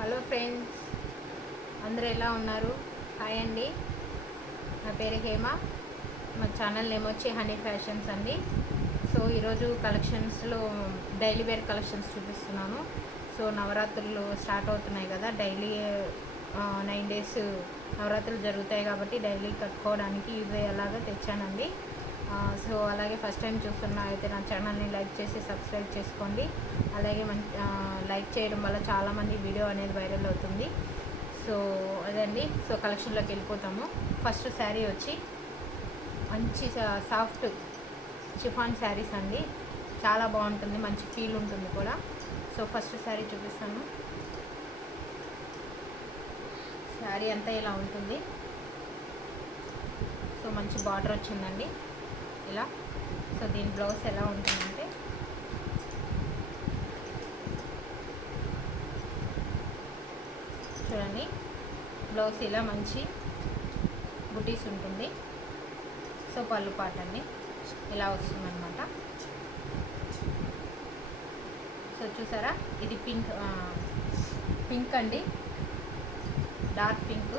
Hello friends, అందరూ ఎలా ఉన్నారు? హాయ్ అండి, నా పేరు హేమ. మా ఛానల్ నేమ్ వచ్చి హనీ ఫ్యాషన్స్ అండి. సో ఈరోజు కలెక్షన్స్లో డైలీ వేర్ కలెక్షన్స్ చూపిస్తున్నాను. సో నవరాత్రులు స్టార్ట్ అవుతున్నాయి కదా, డైలీ 9 days నవరాత్రులు జరుగుతాయి కాబట్టి డైలీ కట్టుకోవడానికి యూజ్ అయ్యేలాగా తెచ్చానండి. సో అలాగే ఫస్ట్ టైం చూస్తున్నా అయితే నా ఛానల్ని లైక్ చేసి సబ్స్క్రైబ్ చేసుకోండి. అలాగే లైక్ చేయడం వల్ల చాలామంది వీడియో అనేది వైరల్ అవుతుంది. సో అదండి. సో కలెక్షన్లోకి వెళ్ళిపోతాము. ఫస్ట్ శారీ వచ్చి మంచి సాఫ్ట్ షిఫాన్ శారీస్ అండి. చాలా బాగుంటుంది, మంచి ఫీల్ ఉంటుంది కూడా. సో ఫస్ట్ శారీ చూపిస్తాను. శారీ అంతా ఇలా ఉంటుంది. సో మంచి బార్డర్ వచ్చిందండి ఇలా. సో దీని బ్లౌజ్ ఎలా ఉంటుందంటే చూడండి, బ్లౌజ్ ఇలా మంచి బుటీస్ ఉంటుంది. సో పళ్ళు పాట అండి ఇలా వస్తుందన్నమాట. సో చూసారా, ఇది పింక్ అండి, డార్క్ పింక్.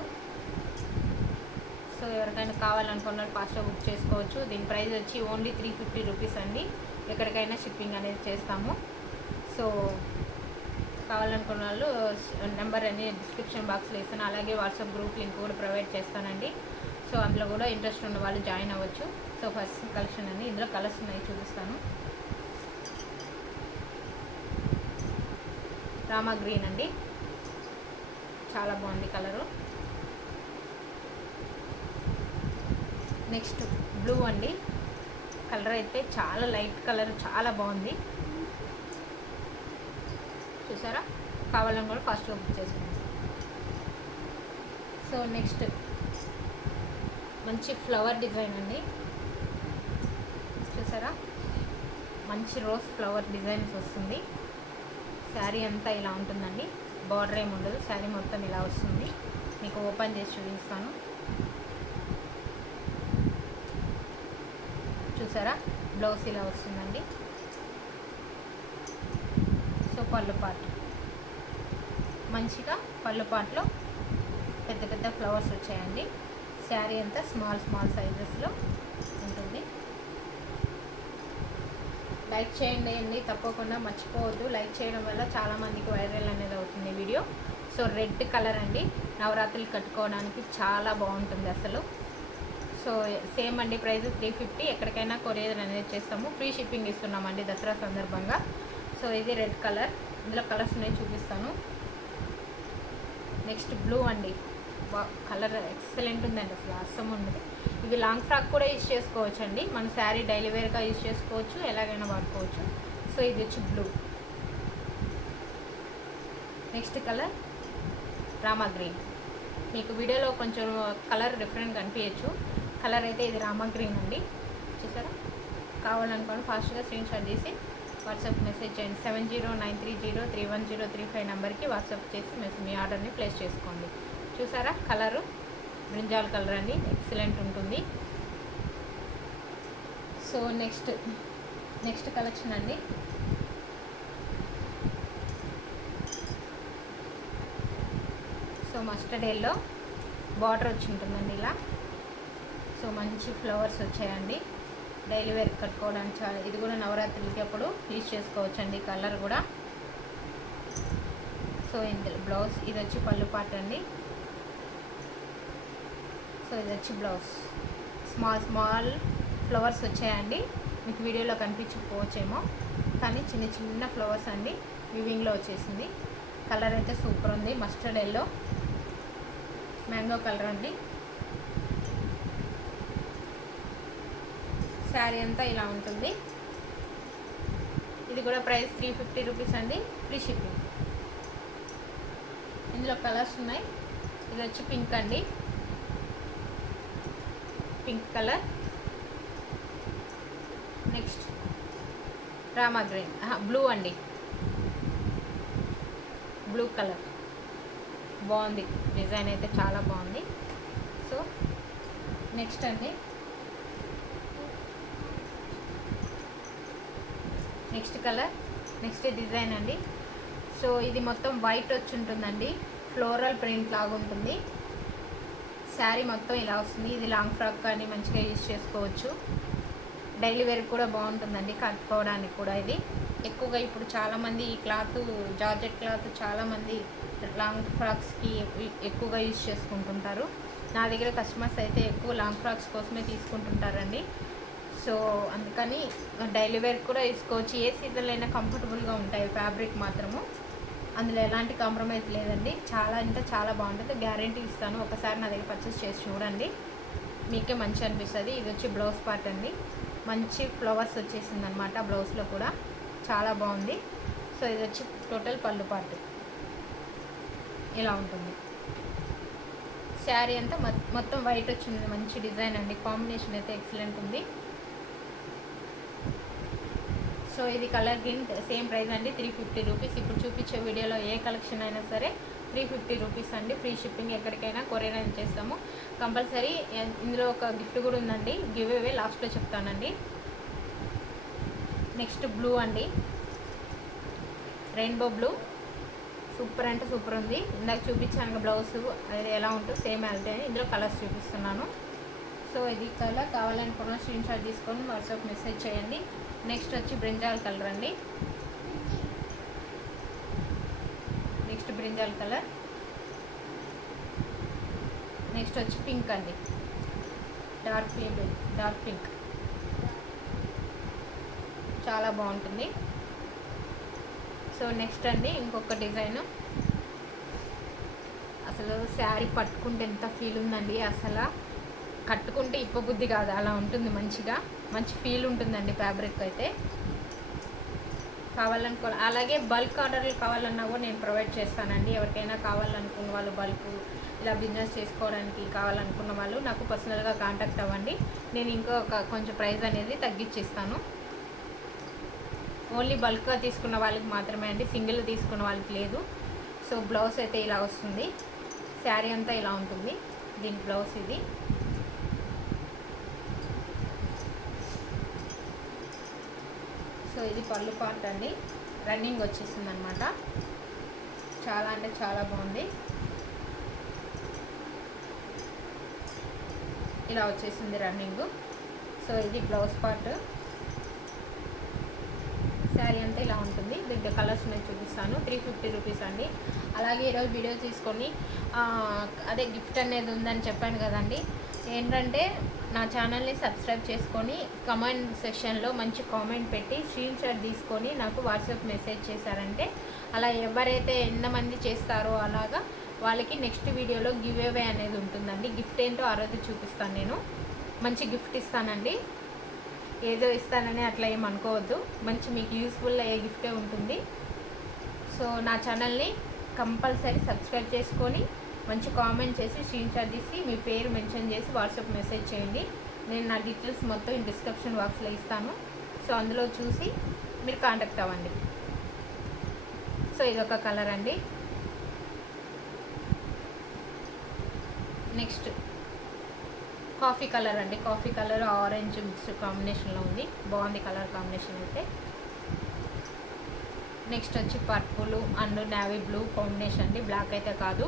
సో ఎవరికైనా కావాలనుకున్న ఫాస్ట్గా బుక్ చేసుకోవచ్చు. దీని ప్రైస్ వచ్చి ఓన్లీ 350 రూపీస్ అండి. ఎక్కడికైనా షిప్పింగ్ అనేది చేస్తాము. సో కావాలనుకున్న వాళ్ళు నెంబర్ అని డిస్క్రిప్షన్ బాక్స్లో ఇస్తాను. అలాగే వాట్సాప్ గ్రూప్ లింక్ కూడా ప్రొవైడ్ చేస్తానండి. సో అందులో కూడా ఇంట్రెస్ట్ ఉన్న వాళ్ళు జాయిన్ అవ్వచ్చు. సో ఫస్ట్ కలెక్షన్ అండి, ఇందులో కలర్స్ ఉన్నాయి చూపిస్తాను. రామా గ్రీన్ అండి, చాలా బాగుంది కలరు. నెక్స్ట్ బ్లూ అండి, కలర్ అయితే చాలా లైట్ కలర్, చాలా బాగుంది. చూసారా, కావాలని కూడా ఫాస్ట్గా బుక్ చేసుకోండి. సో నెక్స్ట్ మంచి ఫ్లవర్ డిజైన్ అండి. చూసారా, మంచి రోజ్ ఫ్లవర్ డిజైన్స్ వస్తుంది. శారీ అంతా ఇలా ఉంటుందండి, బార్డర్ ఏమి ఉండదు. శారీ మొత్తం ఇలా వస్తుంది. మీకు ఓపెన్ చేసి చూపిస్తాను. చూసారా, బ్లౌజ్ ఇలా వస్తుందండి. సో పళ్ళు పాటు మంచిగా, పళ్ళు పాటలో పెద్ద పెద్ద ఫ్లవర్స్ వచ్చాయండి. శారీ అంతా స్మాల్ సైజెస్లో ఉంటుంది. లైక్ చేయండి అండి, తప్పకుండా మర్చిపోవద్దు. లైక్ చేయడం వల్ల చాలామందికి వైరల్ అనేది అవుతుంది వీడియో. సో రెడ్ కలర్ అండి, నవరాత్రులు కట్టుకోవడానికి చాలా బాగుంటుంది అసలు. సో సేమ్ అండి, ప్రైస్ 350. ఎక్కడికైనా కొరియర్ అనేది చేస్తాము. ఫ్రీ షిప్పింగ్ ఇస్తున్నామండి దసరా సందర్భంగా. సో ఇది రెడ్ కలర్, ఇందులో కలర్స్ ఉన్నాయి చూపిస్తాను. నెక్స్ట్ బ్లూ అండి, కలర్ ఎక్సలెంట్ ఉందండి, అసలు అస్సం ఉండదు. ఇది లాంగ్ ఫ్రాక్ కూడా యూజ్ చేసుకోవచ్చు అండి. మన శారీ డైలీ వేర్గా యూజ్ చేసుకోవచ్చు, ఎలాగైనా వాడుకోవచ్చు. సో ఇది వచ్చి blue. Next colour Rama green. మీకు వీడియోలో కొంచెం కలర్ డిఫరెంట్ కనిపించచ్చు. కలర్ అయితే ఇది రామా గ్రీన్ అండి. చూసారా, కావాలనుకోండి ఫాస్ట్గా స్క్రీన్ షాట్ చేసి వాట్సాప్ మెసేజ్ చేయండి. 7093031035 నెంబర్కి వాట్సాప్ చేసి మీ ఆర్డర్ని ప్లేస్ చేసుకోండి. చూసారా, కలరు బ్రింజాల్ కలర్ అండి, ఎక్సలెంట్ ఉంటుంది. సో నెక్స్ట్ కలెక్షన్ అండి. సో మస్టర్డ్ ఎల్లో బార్డర్ వచ్చి ఉంటుందండి ఇలా. సో మంచి ఫ్లవర్స్ వచ్చాయండి, డైలీ వేర్ కట్టుకోవడానికి చాలా. ఇది కూడా నవరాత్రులకి అప్పుడు యూజ్ చేసుకోవచ్చండి, కలర్ కూడా. సో ఇందులో బ్లౌజ్, ఇది వచ్చి పళ్ళు పాట అండి. సో ఇది వచ్చి బ్లౌజ్. స్మాల్ ఫ్లవర్స్ వచ్చాయండి. మీకు వీడియోలో కనిపించకపోవచ్చేమో, కానీ చిన్న ఫ్లవర్స్ అండి, వివింగ్లో వచ్చేసింది. కలర్ అయితే సూపర్ ఉంది, మస్టర్డ్ ఎల్లో మ్యాంగో కలర్ అండి. శారీ అంతా ఇలా ఉంటుంది. ఇది కూడా ప్రైస్ 350 రూపీస్ అండి, ఫ్రీ షిప్పింగ్. ఇందులో కలర్స్ ఉన్నాయి. ఇది వచ్చి పింక్ అండి, pink colour. Next Rama green, blue అండి, బ్లూ కలర్. బాగుంది, డిజైన్ అయితే చాలా బాగుంది. సో నెక్స్ట్ అండి, నెక్స్ట్ కలర్, నెక్స్ట్ డిజైన్ అండి. సో ఇది మొత్తం వైట్ వచ్చి ఉంటుందండి, ఫ్లోరల్ ప్రింట్ లాగా ఉంటుంది. శారీ మొత్తం ఇలా వస్తుంది. ఇది లాంగ్ ఫ్రాక్ కానీ మంచిగా యూజ్ చేసుకోవచ్చు. డైలీ వేర్ కూడా బాగుంటుందండి, కట్టుకోవడానికి కూడా. ఇది ఎక్కువగా ఇప్పుడు చాలామంది ఈ క్లాత్, జార్జెట్ క్లాత్ చాలామంది లాంగ్ ఫ్రాక్స్కి ఎక్కువగా యూజ్ చేసుకుంటుంటారు. నా దగ్గర కస్టమర్స్ అయితే ఎక్కువ లాంగ్ ఫ్రాక్స్ కోసమే తీసుకుంటుంటారండి. సో అందుకని డైలీ వేర్ కూడా తీసుకోవచ్చు. ఏ సీజన్లో అయినా కంఫర్టబుల్గా ఉంటాయి. ఫ్యాబ్రిక్ మాత్రము అందులో ఎలాంటి కాంప్రమైజ్ లేదండి. చాలా అంటే చాలా బాగుంటుంది, గ్యారంటీ ఇస్తాను. ఒకసారి నా దగ్గర పర్చేస్ చేసి చూడండి, మీకే మంచి అనిపిస్తుంది. ఇది వచ్చి బ్లౌజ్ పార్ట్ అండి, మంచి ఫ్లవర్స్ వచ్చేసింది అనమాట బ్లౌజ్లో కూడా, చాలా బాగుంది. సో ఇది వచ్చి టోటల్ పళ్ళు పార్ట్ ఇలా ఉంటుంది. శారీ అంతా మొత్తం వైట్ వచ్చింది, మంచి డిజైన్ అండి. కాంబినేషన్ అయితే ఎక్సలెంట్ ఉంది. సో ఇది కలర్ గ్రీన్, సేమ్ ప్రైస్ అండి, 350 రూపీస్. ఇప్పుడు చూపించే వీడియోలో ఏ కలెక్షన్ అయినా సరే 350 రూపీస్ అండి. ఫ్రీ షిప్పింగ్, ఎక్కడికైనా కొరియర్ అని చేస్తాము కంపల్సరీ. ఇందులో ఒక గిఫ్ట్ కూడా ఉందండి, గివ్ అవే లాస్ట్లో చెప్తానండి. నెక్స్ట్ బ్లూ అండి, రెయిన్బో బ్లూ, సూపర్ అంటే సూపర్ ఉంది. ఇందాక చూపించాను బ్లౌజ్ అది ఎలా ఉంటుందో సేమ్ వెళ్తే ఇందులో కలర్స్ చూపిస్తున్నాను. సో ఇది కలర్ కావాలనుకున్న స్క్రీన్ షాట్ తీసుకొని వాట్సాప్ మెసేజ్ చేయండి. నెక్స్ట్ వచ్చి బ్రింజాల్ కలర్ అండి, నెక్స్ట్ బ్రింజాల్ కలర్. నెక్స్ట్ వచ్చి పింక్ అండి, డార్క్ పింక్, చాలా బాగుంటుంది. సో నెక్స్ట్ అండి ఇంకొక డిజైన్. అసలు శారీ పట్టుకుంటే ఎంత ఫీల్ ఉందండి, అసలు కట్టుకుంటే ఇప్పబుద్ధి కాదు, అలా ఉంటుంది. మంచి ఫీల్ ఉంటుందండి ఫ్యాబ్రిక్ అయితే. అలాగే బల్క్ ఆర్డర్లు కావాలన్నా కూడా నేను ప్రొవైడ్ చేస్తానండి. ఎవరికైనా కావాలనుకున్న వాళ్ళు, బల్క్ ఇలా బిజినెస్ చేసుకోవడానికి కావాలనుకున్న వాళ్ళు నాకు పర్సనల్గా కాంటాక్ట్ అవ్వండి. నేను కొంచెం ప్రైస్ అనేది తగ్గించిస్తాను. ఓన్లీ బల్క్గా తీసుకున్న వాళ్ళకి మాత్రమే అండి, సింగిల్ తీసుకున్న వాళ్ళకి లేదు. సో బ్లౌజ్ అయితే ఇలా వస్తుంది, శారీ అంతా ఇలా ఉంటుంది. దీని బ్లౌజ్ ఇది. సో ఇది పళ్ళు పార్ట్ అండి, రన్నింగ్ వచ్చేసింది అనమాట. చాలా అంటే చాలా బాగుంది. ఇలా వచ్చేసింది రన్నింగ్. సో ఇది బ్లౌజ్ పార్ట్. శారీ అంతా ఇలా ఉంటుంది. దీంట్లో కలర్స్ నేను చూపిస్తాను. 350 రూపీస్ అండి. అలాగే ఈరోజు వీడియో తీసుకొని అదే గిఫ్ట్ అనేది ఉందని చెప్పాను కదండి. ఏంటంటే నా ఛానల్ని సబ్స్క్రైబ్ చేసుకొని కమెంట్ సెక్షన్లో మంచి కామెంట్ పెట్టి స్క్రీన్ షాట్ తీసుకొని నాకు వాట్సాప్ మెసేజ్ చేశారంటే, అలా ఎవరైతే ఎంతమంది చేస్తారో అలాగా వాళ్ళకి నెక్స్ట్ వీడియోలో గివ్ అవే అనేది ఉంటుందండి. గిఫ్ట్ ఏంటో ఆ రోజు చూపిస్తాను. నేను మంచి గిఫ్ట్ ఇస్తానండి, ఏదో ఇస్తానని అట్లా ఏమనుకోవద్దు. మంచి మీకు యూస్ఫుల్ అయ్యే గిఫ్టే ఉంటుంది. సో నా ఛానల్ని కంపల్సరీ సబ్స్క్రైబ్ చేసుకొని మంచి కామెంట్ చేసి స్క్రీన్ షాట్ తీసి మీ పేరు మెన్షన్ చేసి వాట్సాప్ మెసేజ్ చేయండి. నేను నా డీటెయిల్స్ మొత్తం డిస్క్రిప్షన్ బాక్స్లో ఇస్తాను. సో అందులో చూసి మీరు కాంటాక్ట్ అవ్వండి. సో ఇదొక కలర్ అండి. నెక్స్ట్ కాఫీ కలర్ అండి, కాఫీ కలర్ ఆరెంజ్ మిక్స్ కాంబినేషన్లో ఉంది, బాగుంది కలర్ కాంబినేషన్ అయితే. నెక్స్ట్ వచ్చి purple and navy blue combination అండి, బ్లాక్ అయితే కాదు.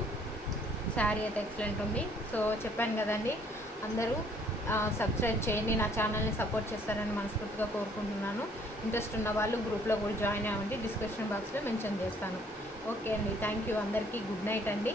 శారీ అయితే ఎక్సలెంట్ ఉంది. సో చెప్పాను కదండి, అందరూ సబ్స్క్రైబ్ చేయండి, నా ఛానల్ని సపోర్ట్ చేస్తారని మనస్ఫూర్తిగా కోరుకుంటున్నాను. ఇంట్రెస్ట్ ఉన్న వాళ్ళు గ్రూప్లో కూడా జాయిన్ అవ్వండి, డిస్క్రిప్షన్ బాక్స్లో మెన్షన్ చేస్తాను. ఓకే అండి, థ్యాంక్ యూ. అందరికీ గుడ్ నైట్ అండి.